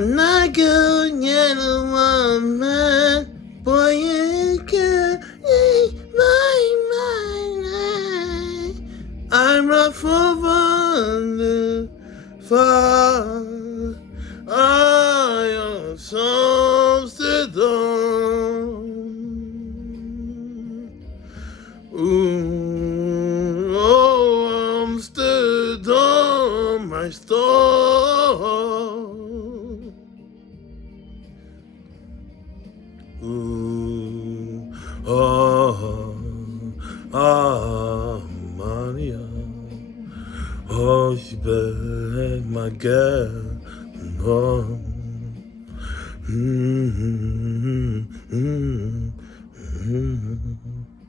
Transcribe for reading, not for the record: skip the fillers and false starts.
I'm not good yet, woman. Boy, you can't eat my mind. I'm a fool far. I am Amsterdam. Ooh, oh, Amsterdam, my star. Ooh, Maria. Oh, she beg my girl. Oh. Mm-hmm, mm-hmm, mm-hmm.